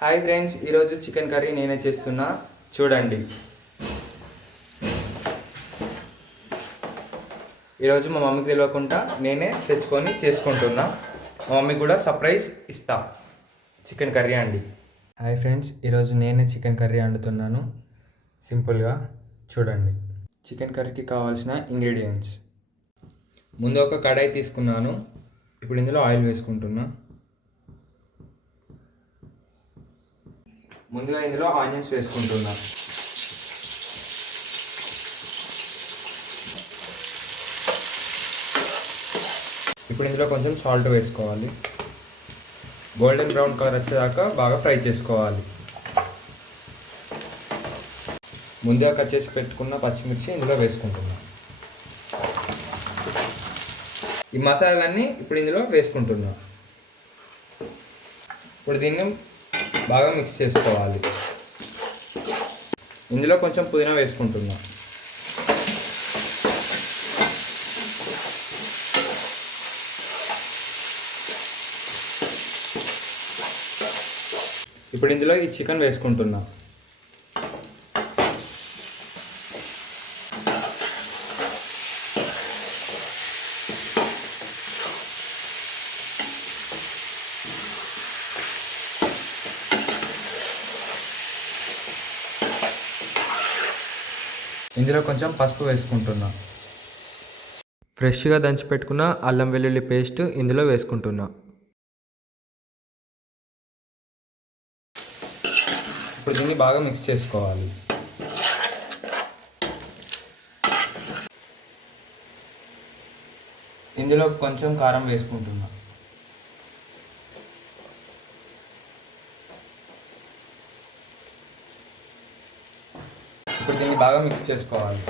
Hi friends ఈరోజు chicken curry నేనే చేస్తున్నా. చూడండి. ఈరోజు మా మమ్మీకి తెలియకుండా నేనే తెచ్చుకొని చేసుకుంటున్నా. మా మమ్మీ కూడా సర్ప్రైజ్ ఇస్తా. చికెన్ కర్రీ అండి. హాయ్ ఫ్రెండ్స్ ఈరోజు నేనే చికెన్ కర్రీ వండుతున్నాను. సింపుల్గా చూడండి. చికెన్ కర్రీకి కావాల్సిన ఇంగ్రీడియంట్స్. ముందు ఒక కడాయి తీసుకున్నాను. ఇప్పుడు ఇందులో ఆయిల్ వేసుకుంటున్నాను ముందుగా ఇందులో ఆనియన్స్ వేసుకుంటున్నాను. ఇప్పుడు ఇందులో కొంచెం సాల్ట్ వేసుకోవాలి. గోల్డెన్ బ్రౌన్ కలర్ వచ్చేదాకా బాగా ఫ్రై చేసుకోవాలి. ముందుగా కట్ చేసి పెట్టుకున్న పచ్చిమిర్చి ఇందులో వేసుకుంటున్నాం ఈ మసాలాలన్నీ ఇప్పుడు ఇందులో వేసుకుంటున్నాం ఇప్పుడు దీన్ని బాగా మిక్స్ చేసుకోవాలి. ఇందులో కొంచెం పుదీనా వేసుకుంటున్నాం. ఇప్పుడు ఇందులో ఈ చికెన్ వేసుకుంటున్నా. ఇందులో కొంచెం పసుపు వేసుకుంటున్నా. ఫ్రెష్గా దంచి పెట్టుకున్న అల్లం వెల్లుల్లి పేస్ట్ ఇందులో వేసుకుంటున్నా. ఇప్పుడు దీన్ని బాగా మిక్స్ చేసుకోవాలి. ఇందులో కొంచెం కారం వేసుకుంటున్నా. ఇప్పుడు దీన్ని బాగా మిక్స్ చేసుకోవాలి.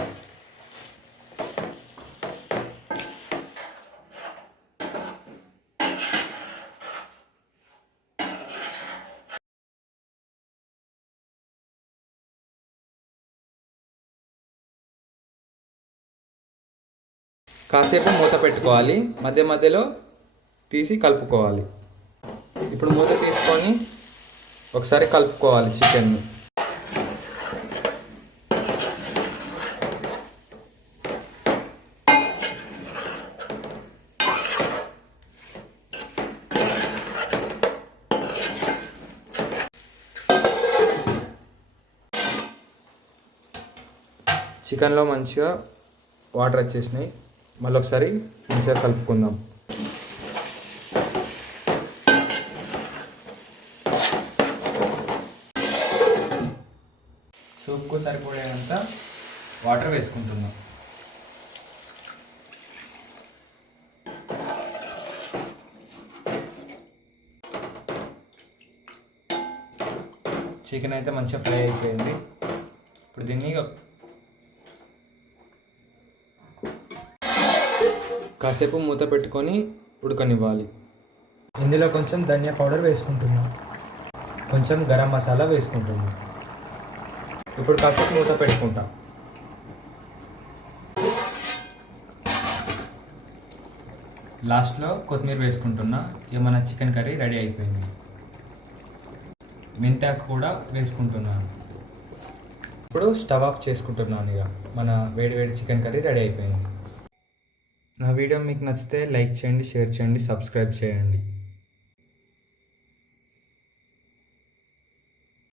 కాసేపు మూత పెట్టుకోవాలి. మధ్య మధ్యలో తీసి కలుపుకోవాలి. ఇప్పుడు మూత తీసుకొని ఒకసారి కలుపుకోవాలి చికెన్ని. చికెన్లో మంచిగా వాటర్ వచ్చేసినాయి. మళ్ళీ ఒకసారి మంచిగా కలుపుకుందాం. సూప్కు సరిపడేంత వాటర్ వేసుకుంటున్నాం. చికెన్ అయితే మంచిగా ఫ్రై అయిపోయింది. ఇప్పుడు దీన్ని కాసేపు మూత పెట్టుకొని ఉడకనివ్వాలి. ఇందులో కొంచెం ధనియా పౌడర్ వేసుకుంటున్నాం. కొంచెం గరం మసాలా వేసుకుంటున్నాం. ఇప్పుడు కాసేపు మూత పెట్టుకుంటాం. లాస్ట్లో కొత్తిమీర వేసుకుంటున్నా. ఇక మన చికెన్ కర్రీ రెడీ అయిపోయింది. మెంతాకు కూడా వేసుకుంటున్నాను ఇప్పుడు స్టవ్ ఆఫ్ చేసుకుంటున్నాను ఇక. మన వేడి వేడి చికెన్ కర్రీ రెడీ అయిపోయింది. నా వీడియో మీకు నచ్చితే లైక్ చేయండి షేర్ చేయండి సబ్స్క్రైబ్ చేయండి.